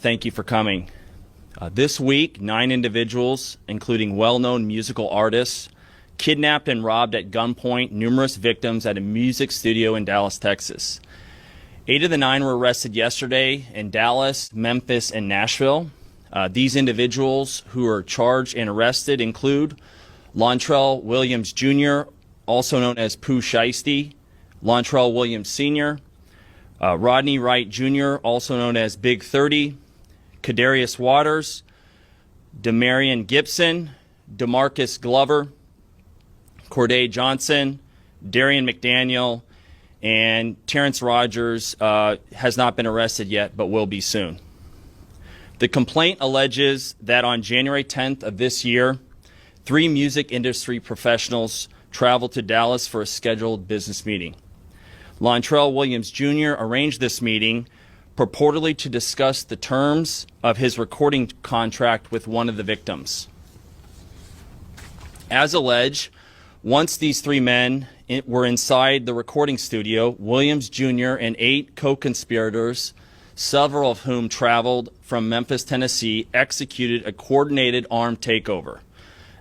Thank you for coming. This week, 9 individuals, including well-known musical artists, kidnapped and robbed at gunpoint numerous victims at a music studio in Dallas, Texas. 8 of the 9 were arrested yesterday in Dallas, Memphis, and Nashville. These individuals who are charged and arrested include Lontrell Williams Jr., also known as Pooh Shiesty, Lontrell Williams Sr., Rodney Wright Jr., also known as Big 30, Kadarius Waters, Demarion Gibson, DeMarcus Glover, Corday Johnson, Darian McDaniel, and Terrence Rogers has not been arrested yet, but will be soon. The complaint alleges that on January 10th of this year, 3 music industry professionals traveled to Dallas for a scheduled business meeting. Lontrell Williams Jr. arranged this meeting purportedly to discuss the terms of his recording contract with one of the victims. As alleged, once these 3 men were inside the recording studio, Williams Jr. and 8 co-conspirators, several of whom traveled from Memphis, Tennessee, executed a coordinated armed takeover.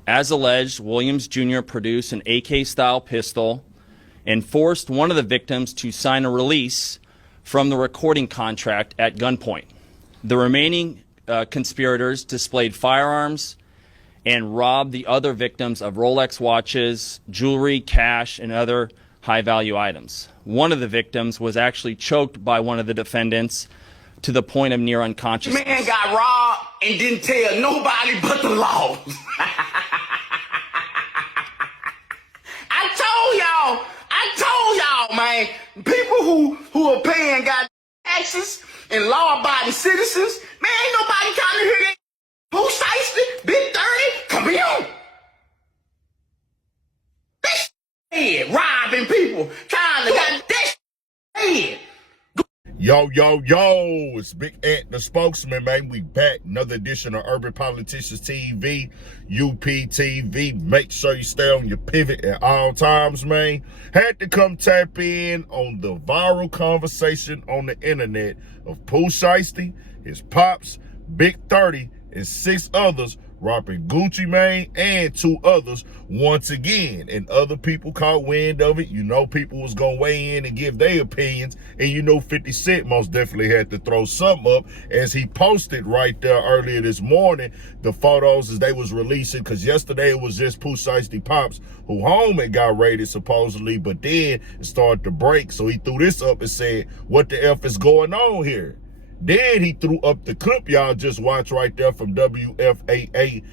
As alleged, Williams Jr. produced an AK-style pistol and forced one of the victims to sign a release from the recording contract at gunpoint. The remaining conspirators displayed firearms and robbed the other victims of Rolex watches, jewelry, cash, and other high-value items. One of the victims was actually choked by one of the defendants to the point of near unconsciousness. Man got robbed and didn't tell nobody but the law. I told y'all, man, people who are paying taxes and law-abiding citizens, man, ain't nobody trying to hear that. Pooh Shiesty, Big 30, come here. This head robbing people, trying to get this head. Yo, it's Big Ant, the spokesman, man. We back. Another edition of Urban Politicians TV, UPTV. Make sure you stay on your pivot at all times, man. Had to come tap in on the viral conversation on the internet of Pooh Shiesty, his pops, Big 30, and 6 others robbing Gucci Mane and 2 others once again. And other people caught wind of it. You know people was going to weigh in and give their opinions. And you know 50 Cent most definitely had to throw something up as he posted right there earlier this morning the photos as they was releasing. Because yesterday it was just Pooh Shiesty Pops who home had got raided supposedly. But then it started to break. So he threw this up and said, what the F is going on here? Then he threw up the clip y'all just watched right there from WFAA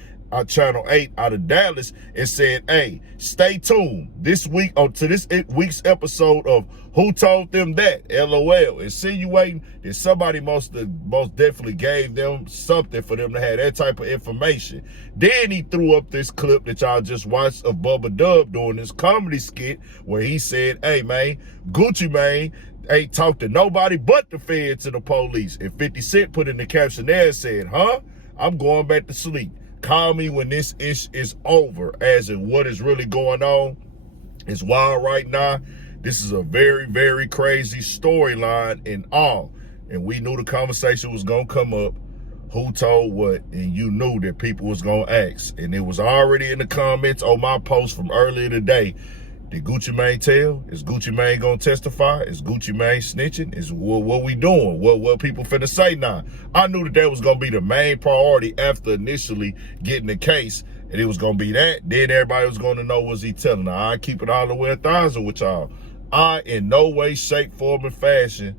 Channel 8 out of Dallas and said, hey, stay tuned this week to this week's episode of Who Told Them That? LOL. Insinuating that somebody most definitely gave them something for them to have that type of information. Then he threw up this clip that y'all just watched of Bubba Dub doing this comedy skit where he said, hey, man, Gucci Mane ain't talked to nobody but the feds and the police. And 50 Cent put in the caption there and said, huh? I'm going back to sleep. Call me when this ish is over. As in what is really going on is wild right now. This is a very, very crazy storyline and all. And we knew the conversation was going to come up. Who told what? And you knew that people was going to ask. And it was already in the comments on my post from earlier today. Did Gucci Mane tell? Is Gucci Mane gonna testify? Is Gucci Mane snitching? Is what we doing? What people finna say now? I knew that was gonna be the main priority after initially getting the case, and it was gonna be that. Then everybody was gonna know, was he telling? Now I keep it all the way 1,000 with y'all. I in no way, shape, form, and fashion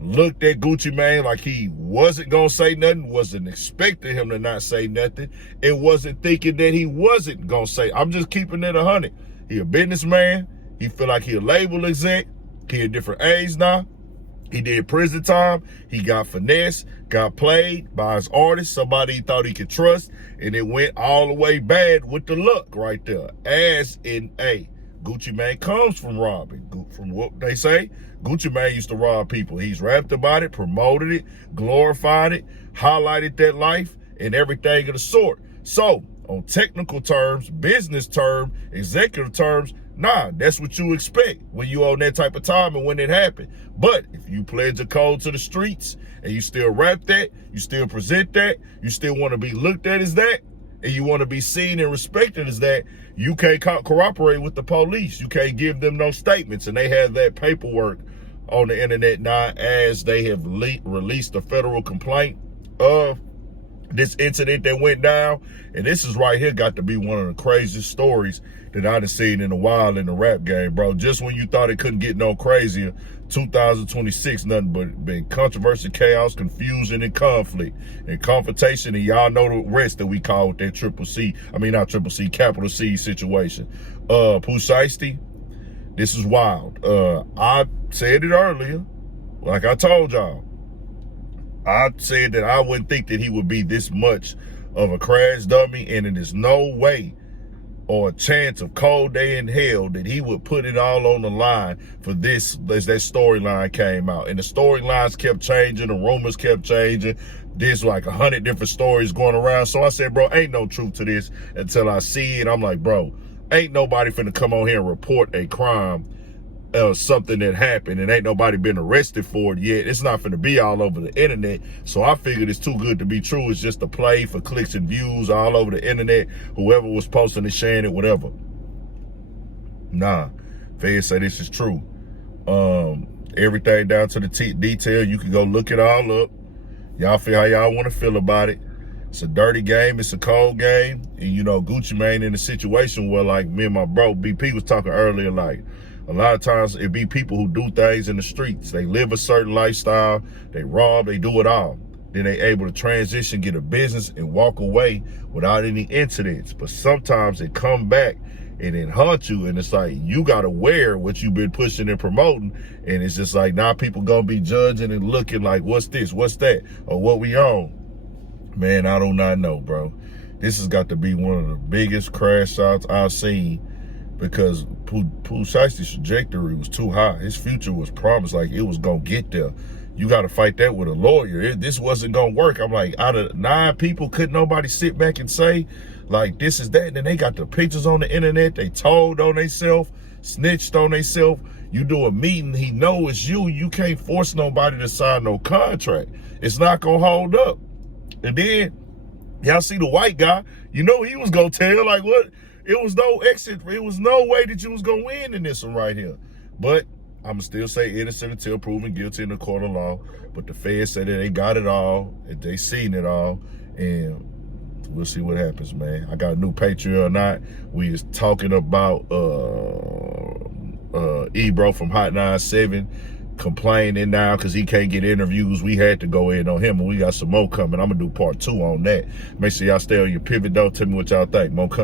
looked at Gucci Mane like he wasn't gonna say nothing, wasn't expecting him to not say nothing, and wasn't thinking that he wasn't gonna say. I'm just keeping it 100. He a businessman. He feel like he a label exec. He a different age now. He did prison time. He got finesse, got played by his artist, somebody he thought he could trust, and it went all the way bad with the luck right there. As in, Gucci Mane comes from robbing. From what they say, Gucci Mane used to rob people. He's rapped about it, promoted it, glorified it, highlighted that life, and everything of the sort. So, on technical terms, business terms, executive terms, Nah, that's what you expect when you on that type of time and when it happened. But if you pledge a code to the streets and you still rap that, you still present that, you still want to be looked at as that, and you want to be seen and respected as that, you can't cooperate with the police. You can't give them no statements. And they have that paperwork on the internet now as they have released a federal complaint of this incident that went down. And this is right here got to be one of the craziest stories that I've seen in a while in the rap game, bro. Just when you thought it couldn't get no crazier, 2026, nothing but been controversy, chaos, confusion, and conflict, and confrontation, and y'all know the rest that we call with that capital C situation. Pooh Shiesty, this is wild. I said it earlier, like I told y'all. I said that I wouldn't think that he would be this much of a crash dummy, and it is no way or a chance of cold day in hell that he would put it all on the line for this as that storyline came out. And the storylines kept changing, the rumors kept changing. There's like 100 different stories going around. So I said, bro, ain't no truth to this until I see it. I'm like, bro, ain't nobody finna come on here and report a crime something that happened, and ain't nobody been arrested for it yet. It's not finna be all over the internet. So I figured it's too good to be true. It's just a play for clicks and views all over the internet. Whoever was posting it, sharing it, whatever. Nah, feds say this is true. Everything down to the detail. You can go look it all up. Y'all feel how y'all want to feel about it. It's a dirty game. It's a cold game. And you know, Gucci Mane in a situation where, like, me and my bro BP was talking earlier, like, a lot of times it be people who do things in the streets. They live a certain lifestyle, they rob, they do it all. Then they able to transition, get a business, and walk away without any incidents. But sometimes it come back and it haunt you, and it's like you gotta wear what you've been pushing and promoting, and it's just like now people gonna be judging and looking like, what's this, what's that, or what we on? Man, I do not know, bro. This has got to be one of the biggest crash outs I've seen, because Pooh Shiesty's trajectory was too high. His future was promised, like it was gonna get there. You gotta fight that with a lawyer. This wasn't gonna work. I'm like, out of 9 people, couldn't nobody sit back and say, like, this is that? And then they got the pictures on the internet. They told on themselves, snitched on themselves. You do a meeting, he know it's you. You can't force nobody to sign no contract. It's not gonna hold up. And then, y'all see the white guy, you know he was gonna tell, like, what? It was no exit. It was no way that you was going to win in this one right here. But I'm going to still say innocent until proven guilty in the court of law. But the feds said that they got it all, and they seen it all, and we'll see what happens, man. I got a new Patreon or not. We is talking about Ebro from Hot 97 complaining now because he can't get interviews. We had to go in on him, and we got some more coming. I'm going to do part 2 on that. Make sure y'all stay on your pivot, though. Tell me what y'all think. More coming.